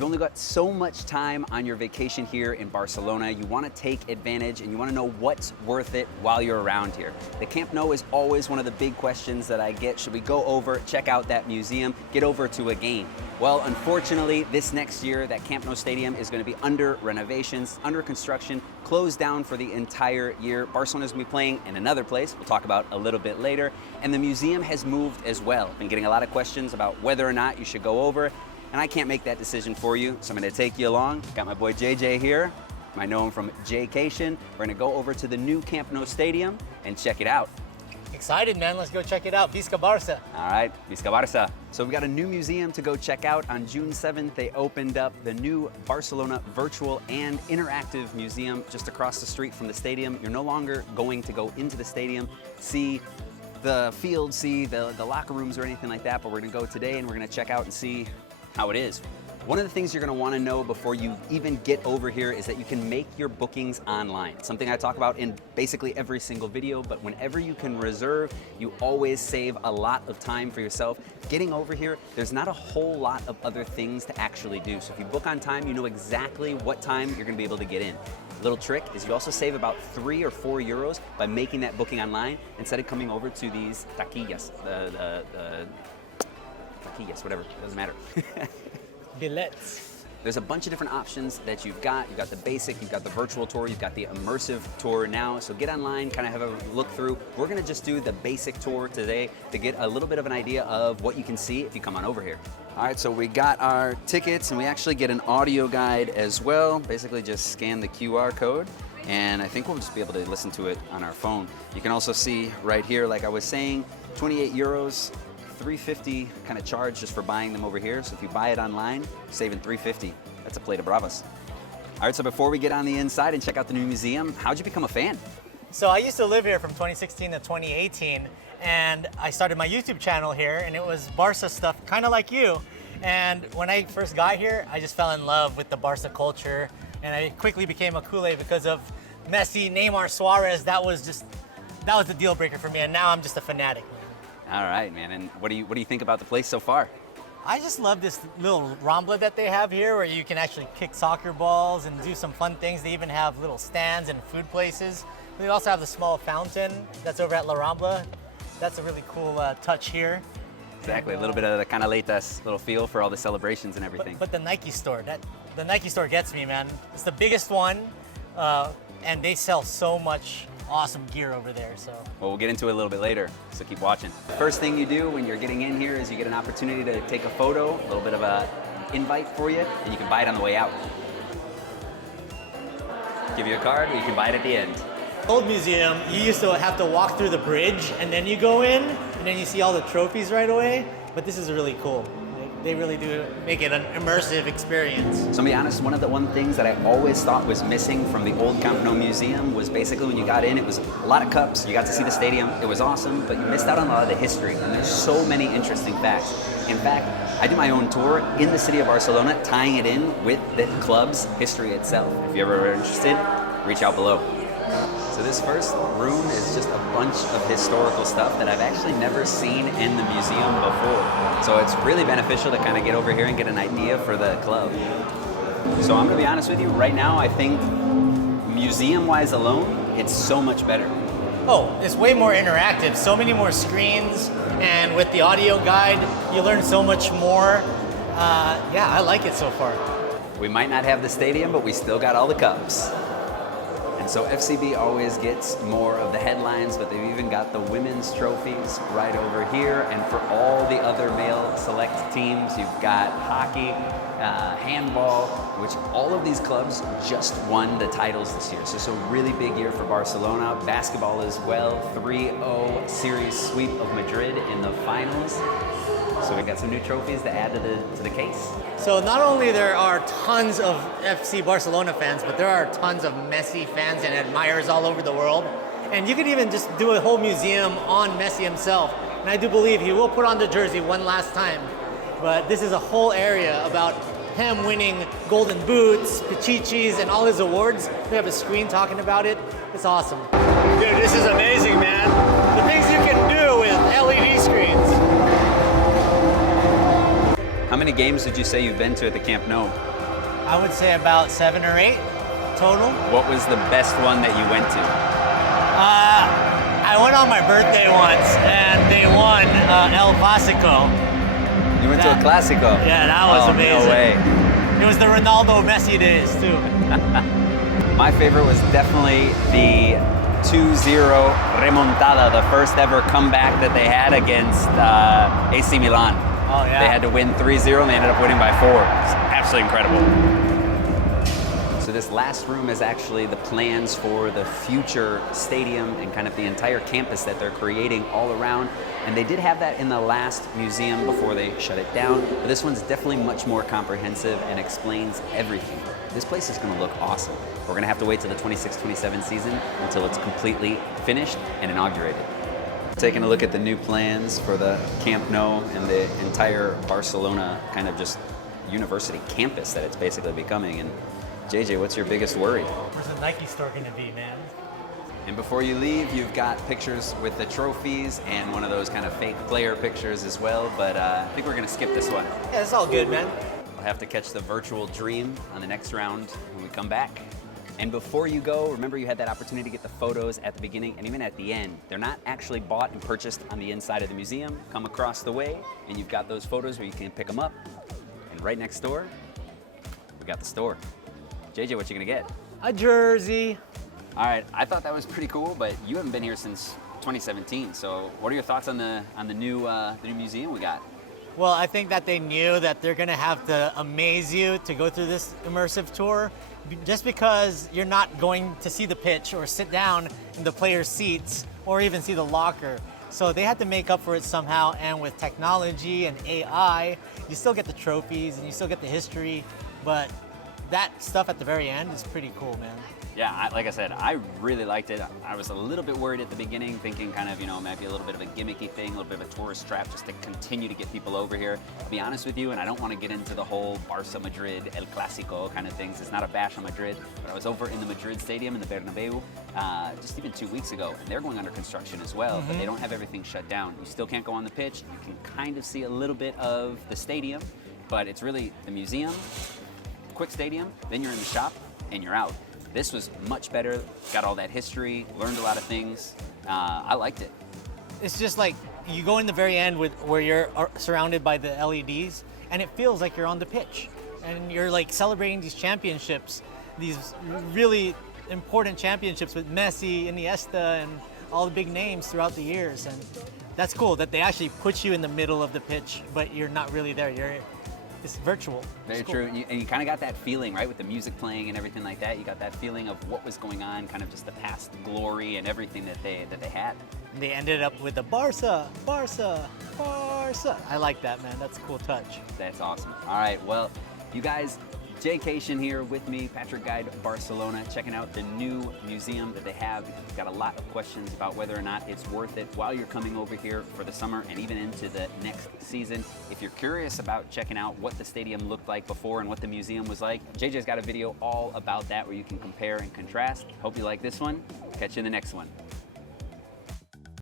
You've only got so much time on your vacation here in Barcelona. You want to take advantage and you want to know what's worth it while you're around here. The Camp Nou is always one of the big questions that I get. Should we go over, check out that museum, get over to a game? Well, unfortunately, this next year, that Camp Nou Stadium is going to be under renovations, under construction, closed down for the entire year. Barcelona's going to be playing in another place we'll talk about a little bit later. And the museum has moved as well. Been getting a lot of questions about whether or not you should go over. And I can't make that decision for you, so I'm gonna take you along. Got my boy JJ here. You might know him from Jaycation. We're gonna go over to the new Camp Nou Stadium and check it out. Excited, man. Let's go check it out. Visca Barça. All right, Visca Barça. So we got a new museum to go check out. On June 7th, they opened up the new Barcelona Virtual and Interactive Museum just across the street from the stadium. You're no longer going to go into the stadium, see the field, see the locker rooms or anything like that, but we're gonna go today and we're gonna check out and see how it is. One of the things you're going to want to know before you even get over here is that you can make your bookings online. Something I talk about in basically every single video, but whenever you can reserve, you always save a lot of time for yourself. Getting over here, there's not a whole lot of other things to actually do. So if you book on time, you know exactly what time you're going to be able to get in. Little trick is you also save about 3 or 4 euros by making that booking online instead of coming over to these taquillas, taquillas, whatever, it doesn't matter. Billets. There's a bunch of different options that you've got. You've got the basic, you've got the virtual tour, you've got the immersive tour now. So get online, kind of have a look through. We're gonna just do the basic tour today to get a little bit of an idea of what you can see if you come on over here. All right, so we got our tickets and we actually get an audio guide as well. Basically just scan the QR code and I think we'll just be able to listen to it on our phone. You can also see right here, like I was saying, 28 euros, 350 kind of charge just for buying them over here. So if you buy it online, saving 350. That's a plate of bravas. All right, so before we get on the inside and check out the new museum, how'd you become a fan? So I used to live here from 2016 to 2018, and I started my YouTube channel here, and it was Barça stuff, kind of like you. And when I first got here, I just fell in love with the Barça culture, and I quickly became a Kool-Aid because of Messi, Neymar, Suarez. That was the deal breaker for me, and now I'm just a fanatic. All right, man. And what do you think about the place so far? I just love this little Rambla that they have here where you can actually kick soccer balls and do some fun things. They even have little stands and food places. They also have the small fountain that's over at La Rambla. That's a really cool touch here. Exactly, a little bit of the canaletas, little feel for all the celebrations and everything. But the Nike store, the Nike store gets me, man. It's the biggest one, and they sell so much awesome gear over there. So well, we'll get into it a little bit later, so keep watching. First thing you do when you're getting in here is you get an opportunity to take a photo, a little bit of an invite for you, and you can buy it on the way out. Give you a card, or you can buy it at the end. Old museum, you used to have to walk through the bridge, and then you go in, and then you see all the trophies right away. But this is really cool. They really do make it an immersive experience. So to be honest, one of the things that I always thought was missing from the old Camp Nou Museum was basically when you got in, it was a lot of cups, you got to see the stadium, it was awesome, but you missed out on a lot of the history, and there's so many interesting facts. In fact, I do my own tour in the city of Barcelona, tying it in with the club's history itself. If you're ever interested, reach out below. So this first room is just a bunch of historical stuff that I've actually never seen in the museum before. So it's really beneficial to kind of get over here and get an idea for the club. So I'm gonna be honest with you, right now I think museum-wise alone, it's so much better. Oh, it's way more interactive, so many more screens, and with the audio guide, you learn so much more. Yeah, I like it so far. We might not have the stadium, but we still got all the cups. And so FCB always gets more of the headlines, but they've even got the women's trophies right over here. And for all the other male select teams, you've got hockey, handball, which all of these clubs just won the titles this year. So it's a really big year for Barcelona. Basketball as well, 3-0 series sweep of Madrid in the finals. So we got some new trophies to add to the case. So not only there are tons of FC Barcelona fans, but there are tons of Messi fans and admirers all over the world. And you could even just do a whole museum on Messi himself. And I do believe he will put on the jersey one last time. But this is a whole area about him winning Golden Boots, Pichichis, and all his awards. We have a screen talking about it. It's awesome. Dude, this is amazing, man. The things you can do with LED screens. How many games did you say you've been to at the Camp Nou? I would say about 7 or 8 total. What was the best one that you went to? I went on my birthday once, and they won El Clásico. You went to a Clásico? Yeah, that was amazing. No way. It was the Ronaldo Messi days, too. My favorite was definitely the 2-0 remontada, the first ever comeback that they had against AC Milan. Oh, yeah. They had to win 3-0 and they ended up winning by 4. It's absolutely incredible. So this last room is actually the plans for the future stadium and kind of the entire campus that they're creating all around. And they did have that in the last museum before they shut it down. But this one's definitely much more comprehensive and explains everything. This place is going to look awesome. We're going to have to wait till the 26-27 season until it's completely finished and inaugurated. Taking a look at the new plans for the Camp Nou and the entire Barcelona kind of just university campus that it's basically becoming. And JJ, what's your biggest worry? Where's the Nike store going to be, man? And before you leave, you've got pictures with the trophies and one of those kind of fake player pictures as well, but I think we're going to skip this one. Yeah, it's all good, man. We'll have to catch the virtual dream on the next round when we come back. And before you go, remember you had that opportunity to get the photos at the beginning and even at the end. They're not actually bought and purchased on the inside of the museum. Come across the way and you've got those photos where you can pick them up. And right next door, we got the store. JJ, what you gonna get? A jersey. All right, I thought that was pretty cool, but you haven't been here since 2017. So what are your thoughts on the new museum we got? Well, I think that they knew that they're gonna have to amaze you to go through this immersive tour, just because you're not going to see the pitch or sit down in the players' seats or even see the locker. So they had to make up for it somehow, and with technology and AI, you still get the trophies and you still get the history, but that stuff at the very end is pretty cool, man. Yeah, like I said, I really liked it. I was a little bit worried at the beginning, thinking kind of, maybe a little bit of a gimmicky thing, a little bit of a tourist trap just to continue to get people over here. To be honest with you, and I don't want to get into the whole Barça Madrid, El Clásico kind of things. It's not a bash on Madrid, but I was over in the Madrid stadium in the Bernabeu just even 2 weeks ago, and they're going under construction as well, but they don't have everything shut down. You still can't go on the pitch. You can kind of see a little bit of the stadium, but it's really the museum, quick stadium, then you're in the shop, and you're out. This was much better, got all that history, learned a lot of things. I liked it. It's just like you go in the very end where you're surrounded by the LEDs, and it feels like you're on the pitch. And you're like celebrating these championships, these really important championships with Messi, Iniesta, and all the big names throughout the years. And that's cool that they actually put you in the middle of the pitch, but you're not really there. It's virtual. Very true. And you kind of got that feeling, right, with the music playing and everything like that. You got that feeling of what was going on, kind of just the past glory and everything that they had. And they ended up with the Barça. I like that, man. That's a cool touch. That's awesome. All right, well, you guys, Jaycation here with me, Patrick Guide Barcelona, checking out the new museum that they have. We've got a lot of questions about whether or not it's worth it while you're coming over here for the summer and even into the next season. If you're curious about checking out what the stadium looked like before and what the museum was like, JJ's got a video all about that where you can compare and contrast. Hope you like this one. Catch you in the next one.